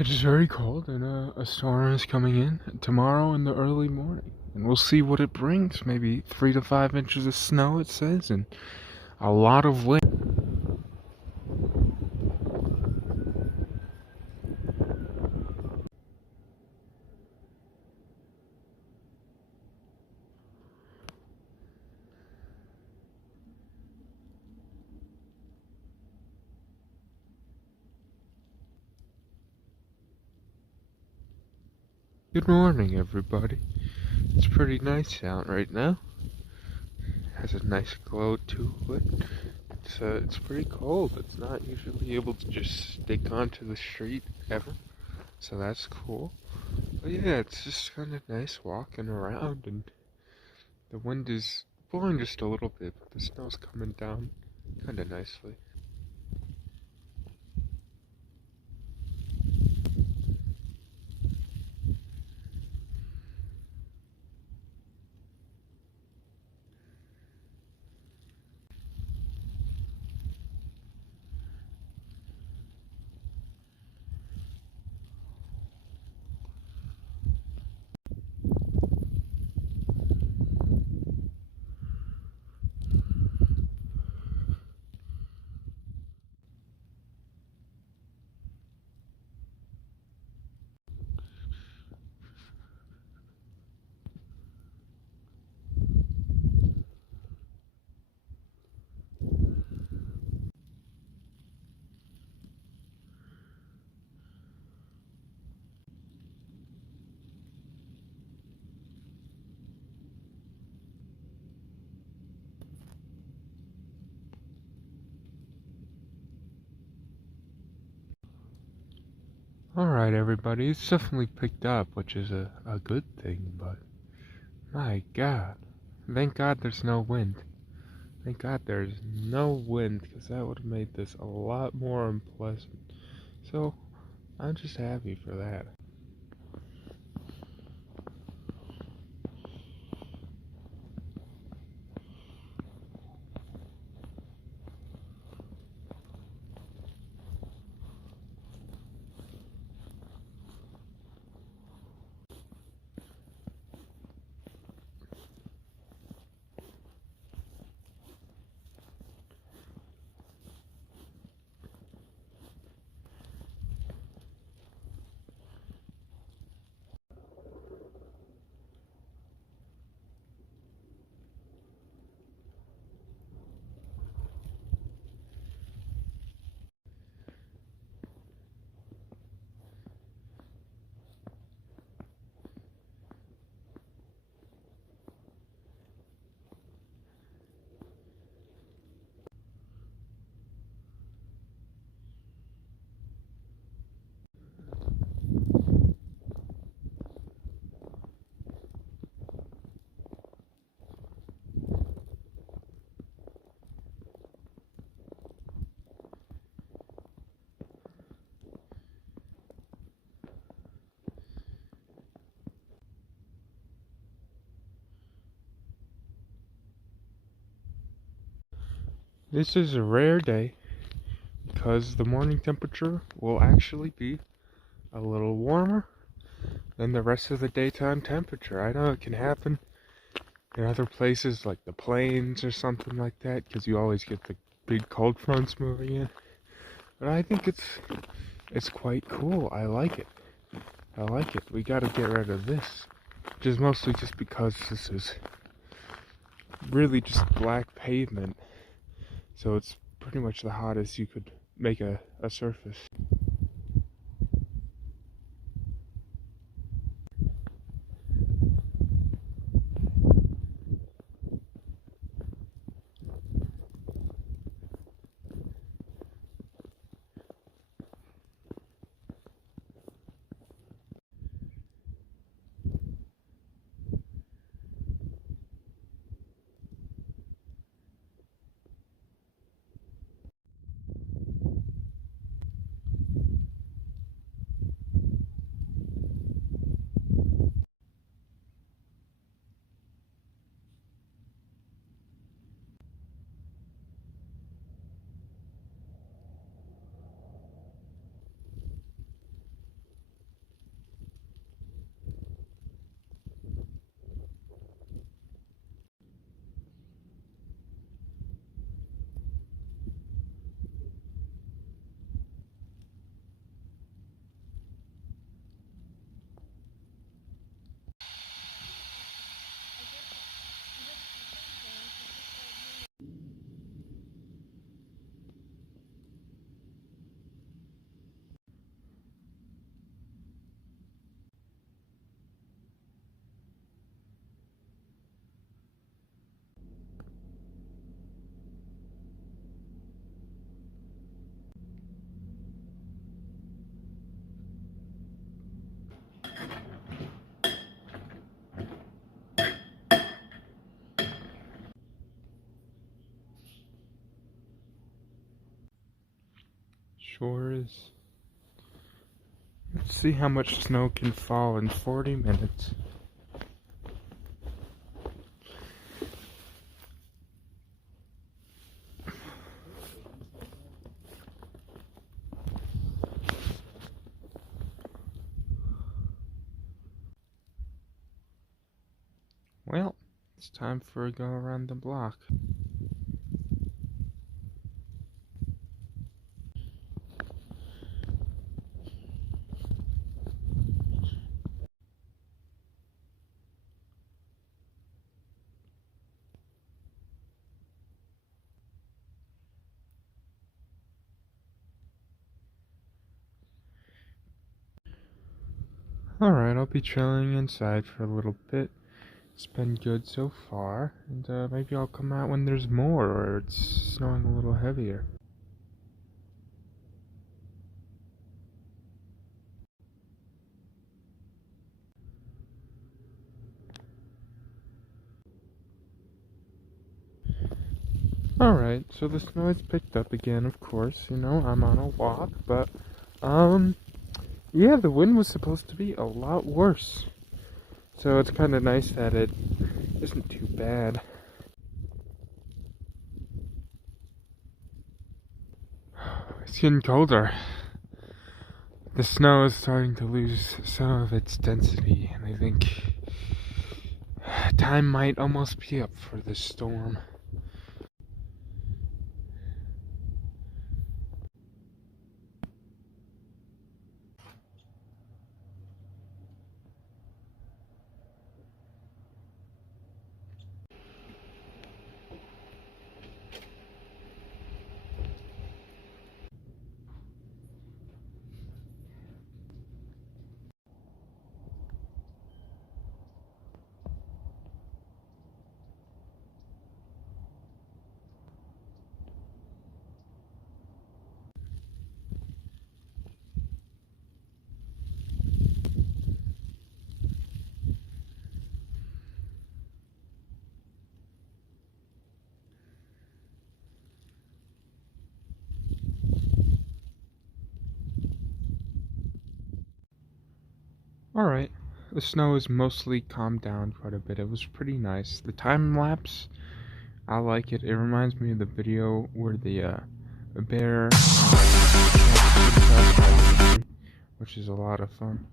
It's very cold, and a storm is coming in tomorrow in the early morning. And we'll see what it brings. Maybe 3 to 5 inches of snow, it says, and a lot of wind. Good morning, everybody. It's pretty nice out right now. Has a nice glow to it. It's pretty cold. It's not usually able to just stick onto the street ever, so that's cool. But yeah, it's just kind of nice walking around, and the wind is blowing just a little bit, but the snow's coming down kind of nicely. Alright, everybody, it's definitely picked up, which is a good thing, but my god. Thank god there's no wind. Thank god there's no wind, because that would have made this a lot more unpleasant. So, I'm just happy for that. This is a rare day, because the morning temperature will actually be a little warmer than the rest of the daytime temperature. I know it can happen in other places like the plains or something like that, because you always get the big cold fronts moving in. But I think it's quite cool. I like it. I like it. We gotta get rid of this. Which is mostly just because this is really just black pavement. So it's pretty much the hottest you could make a surface. Sure is. Let's see how much snow can fall in 40 minutes. Well, it's time for a go around the block. Alright, I'll be chilling inside for a little bit. It's been good so far, and maybe I'll come out when there's more, or it's snowing a little heavier. Alright, so the snow has picked up again, of course. You know, I'm on a walk, but, yeah, the wind was supposed to be a lot worse. So it's kind of nice that it isn't too bad. It's getting colder. The snow is starting to lose some of its density, and I think time might almost be up for this storm. Alright, the snow has mostly calmed down quite a bit. It was pretty nice. The time lapse, I like it. It reminds me of the video where the bear, which is a lot of fun.